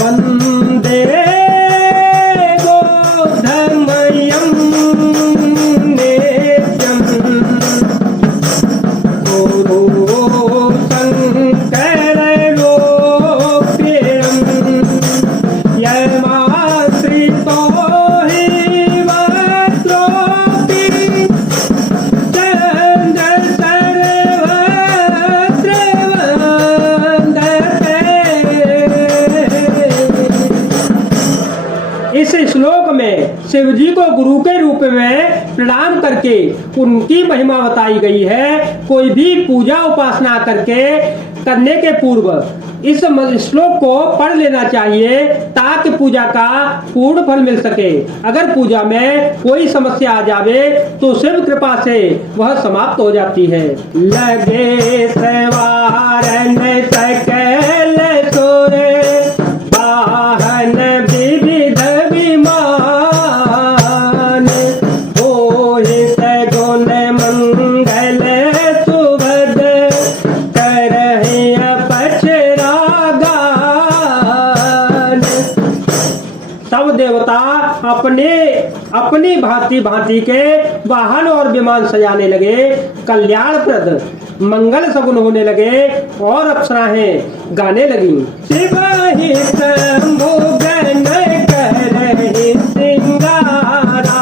वंदे गोधमयं नित्यं गुरु शङ्करलोकप्रियं यमाश्रितो हि वक्रोऽपि इस श्लोक में शिव जी को गुरु के रूप में प्रणाम करके उनकी महिमा बताई गई है। कोई भी पूजा उपासना करने के पूर्व इस श्लोक को पढ़ लेना चाहिए ताकि पूजा का पूर्ण फल मिल सके। अगर पूजा में कोई समस्या आ जावे तो शिव कृपा से वह समाप्त हो जाती है। लगे सवारन सकल सुर वाहन विविध विमान होहि सगुण मंगल सुभद करहि अपचरागान। सब देवता अपनी भांति के वाहन और विमान सजाने लगे, कल्याणप्रद मंगल सगुन होने लगे और अप्सराएं गाने लगी। शिव ही शंभु गण करहि सिंगारा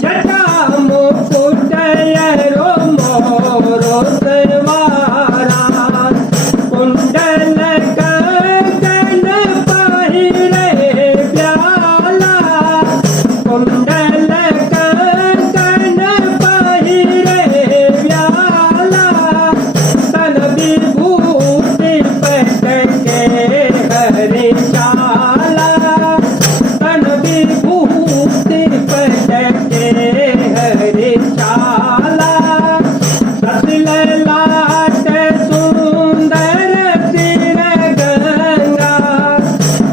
जटा मुकुट यरो मोरो सवारा कुंडल कंकण पहिरे प्याला कुंडल कंकण पहिरे प्याला तन विभूति पटके हरिशाला तन विभूति पटके हरिशाला सतिल लाट सुंदर सिर गंगा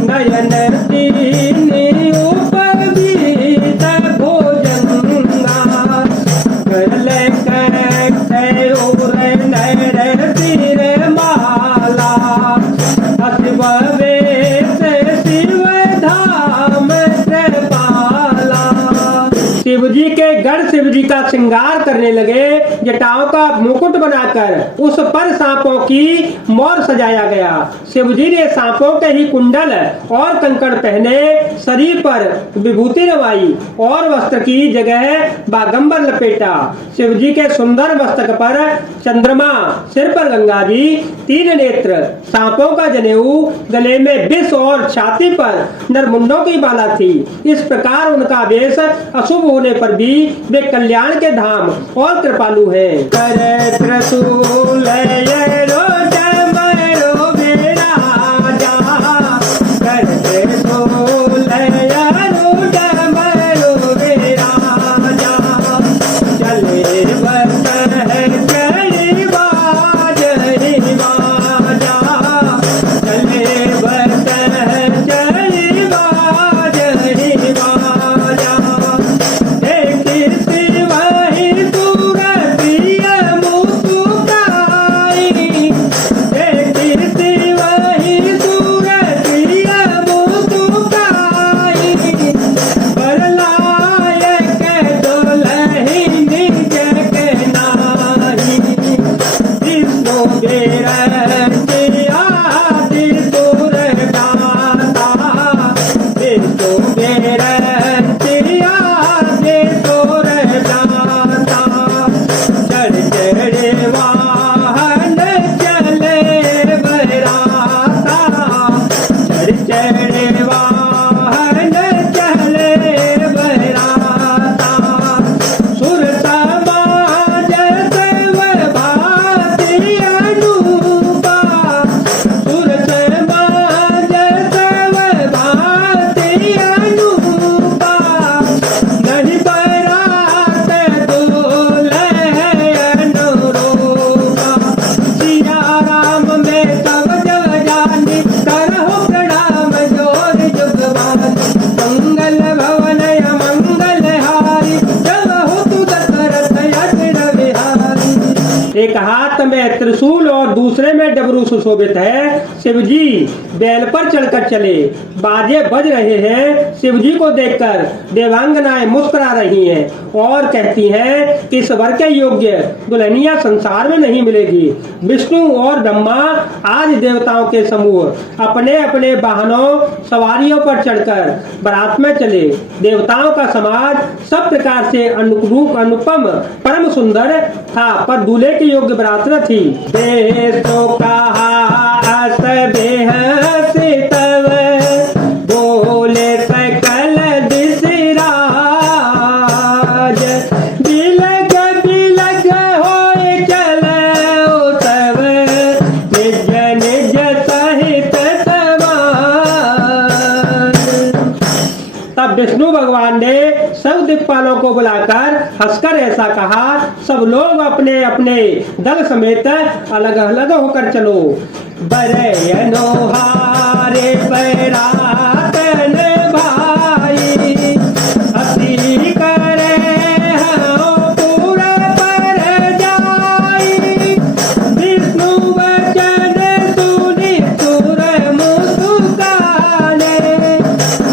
नयन तीनी उपवीत भोजंगा करल और नर सिर माला शिव वेश शिव धाम कृपाला। शिव जी के गढ़ शिव जी का श्रृंगार करने लगे। जटाओं का मुकुट बनाकर उस पर सांपों की मोर सजाया गया। शिव जी ने सांपों के ही कुंडल और कंकड़ पहने, शरीर पर विभूति नवाई और वस्त्र की जगह बागंबर लपेटा। शिव जी के सुंदर मस्तक पर चंद्रमा, सिर पर गंगा जी, 3 नेत्र, सांपों का जनेऊ, गले में विष और छाती पर नरमुंडों की माला थी। इस प्रकार उनका वेश अशुभ होने पर भी वे कल्याण के धाम और कृपालु हैं। कर त्रिशूल यरो डमरू विराजा, कर त्रिशूल यरो डमरू विराजा, चले बस चढ़ी बाजरी बाजा, चले बस चढ़ी बाजरी बाजा। देखी वही सूरतिय मुस्काई, देखी वही सूरतिय मुस्काई, बरलायक दुल्हनी जग नाही, जिसको बेरतिया दिसुर दाता, जिसको बेरतिया दिसुर दाता। चढ़ चढ़े वाहन चले बराता, चढ़ चढ़े वाहन चले बराता। सुर समाज सर्व भांति अनूपा, सुर समाज सर्व भांति अनूपा, नहीं बरात दूल्हे अनुरूपा। सिया राम में सब जग जानी, करहो प्रणाम जोर जुगवानी, मंगल भवन मंगल हारी, जब हो तु दशरथ अग्र विहारी। एक हाथ में त्रिशूल और दूसरे में डमरू सुशोभित है। शिव जी बैल पर चढ़कर चले। बाजे बज रहे हैं। शिव जी को देखकर देवांगनाएं मुस्कुरा रही हैं और कहती हैं कि इस वर के योग्य दुल्हनिया संसार में नहीं मिलेगी। विष्णु और ब्रह्मा आज देवताओं के समूह अपने अपने वाहनों सवारियों पर चढ़कर बारात में चले। देवताओं का समाज सब प्रकार से अनुपम परम सुंदर था, पर दूल्हे की योग्य बारात न थी। देशों का हास बेहसी तब बोले सकल दिशराज, बिलग बिलग होए चलो तब निज निज सहित समाज। तब विष्णु भगवान ने सब दिक्पालों को बुलाकर हंसकर ऐसा कहा, सब लोग अपने अपने दल समेत अलग अलग होकर चलो। बरयनो हारे बरातन भाई, हंसी करे हम पूरा पर जाई। विष्णु वचन सुनी सुर मुस्काने,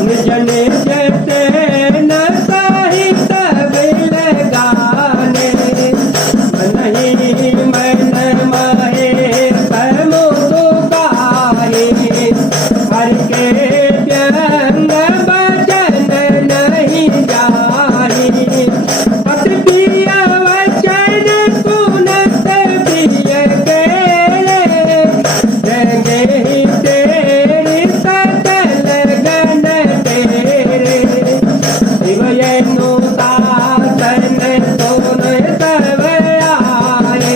निज निज तेन सहित बिल गाने। नहीं मन महे समुदाय, हर के व्यंग वचन नहीं जाई। पति प्रिय वचन सुनत प्रिय गेले, जगे ही तेरी सकल गण तेरे। शिवयनु शासन सोन सब आए,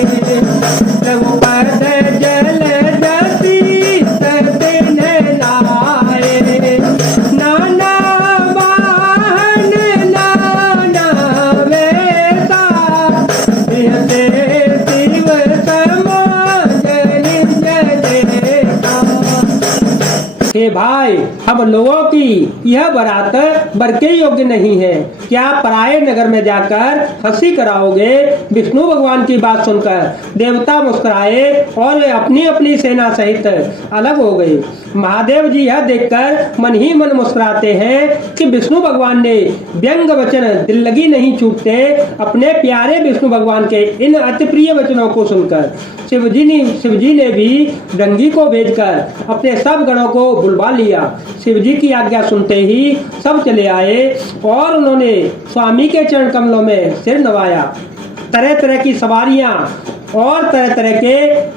द्रौपद जल जसी दिन लाए। नाना वाहन नाना वेशा, बिहते शिव समाज निज देखा। हे भाई, हम लोगों की यह बारात वर के योग्य नहीं है। क्या पराये नगर में जाकर हंसी कराओगे? विष्णु भगवान की बात सुनकर देवता मुस्कुराए और वे अपनी अपनी सेना सहित अलग हो गए। महादेव जी यह देखकर मन ही मन मुस्कुराते हैं कि विष्णु भगवान ने व्यंग वचन दिल लगी नहीं छूटते। अपने प्यारे विष्णु भगवान के इन अति प्रिय वचनों को सुनकर शिव जी ने भी भृंगी को भेजकर अपने सब गणों को बुलवा लिया। शिव जी की आज्ञा सुनते ही सब चले आए और उन्होंने स्वामी के चरण कमलों में सिर नवाया। तरह तरह की सवारियां और तरह तरह के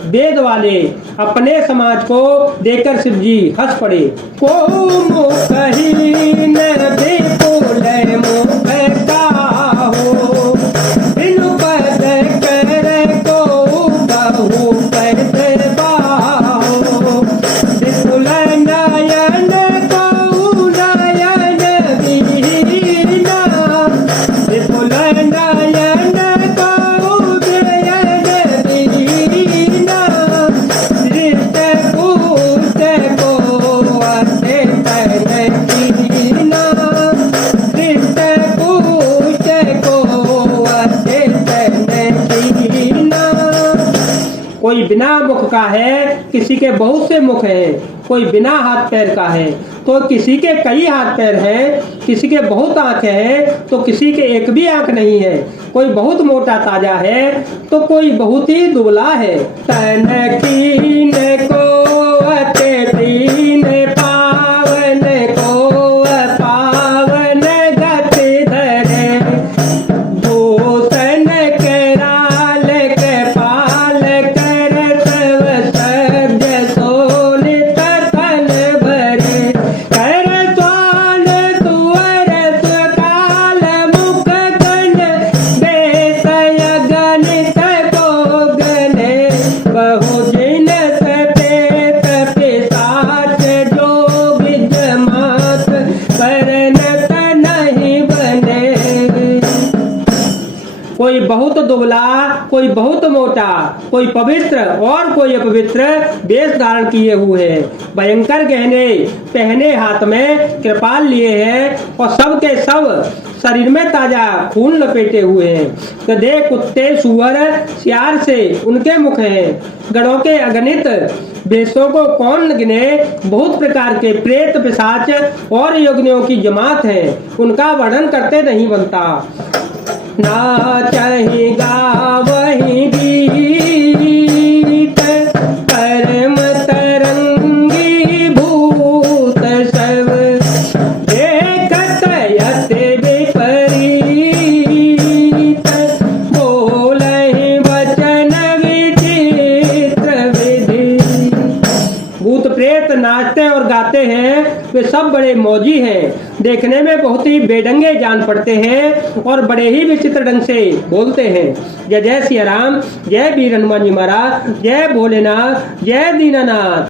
वेद वाले अपने समाज को देखकर शिव जी हंस पड़े। को मुखहीन विपुल मुख काहो, बिनु पद कर को बहु पद बाहो। विपुल नयन को नयन बीना, विपुल नयन को नयन बीना। सृष्ट पूत को अत्यंत कीना, सृष्ट पूत को अत्यंत कीना। कोई बिना मुख का है, किसी के बहुत से मुख हैं। कोई बिना हाथ पैर का है तो किसी के कई हाथ पैर हैं। किसी के बहुत आंखें हैं तो किसी के एक भी आंख नहीं है। कोई बहुत मोटा ताजा है तो कोई बहुत ही दुबला है। तन कीन को अते तीन पावन को पावन गति धरे। भूषण कराल के पाल कर सब सब्ज सोनित थन भरे। कर स्वान तुअर सुकाल मुख गण बेसय गणित को गणे। बहु जिन सतेत पिसा दुबला, कोई बहुत मोटा, कोई पवित्र और कोई अपवित्र वेश धारण किए हुए हैं, भयंकर गहने पहने हाथ में कृपाल लिए हैं और सब के सब शरीर में ताजा खून लपेटे हुए हैं। गधे, कुत्ते, सुअर, सियार से उनके मुख हैं। गणों के अगणित वेशों को कौन गिने, बहुत प्रकार के प्रेत, पिशाच और योगिनियों की जमात है, उनका वर्णन करते नहीं बनता। नाचहि गावहि गीत, परम तरंगी भूत सब, देखत अति विपरीत, बोलहि वचन विचित्र विधि। भूत प्रेत नाचते और गाते हैं, वे सब बड़े मौजी हैं, देखने में बहुत ही बेढंगे जान पड़ते हैं और बड़े ही विचित्र ढंग से बोलते हैं। जय जय सिया राम, जय वीर हनुमान जी महाराज, जय भोलेनाथ, जय दीनानाथ।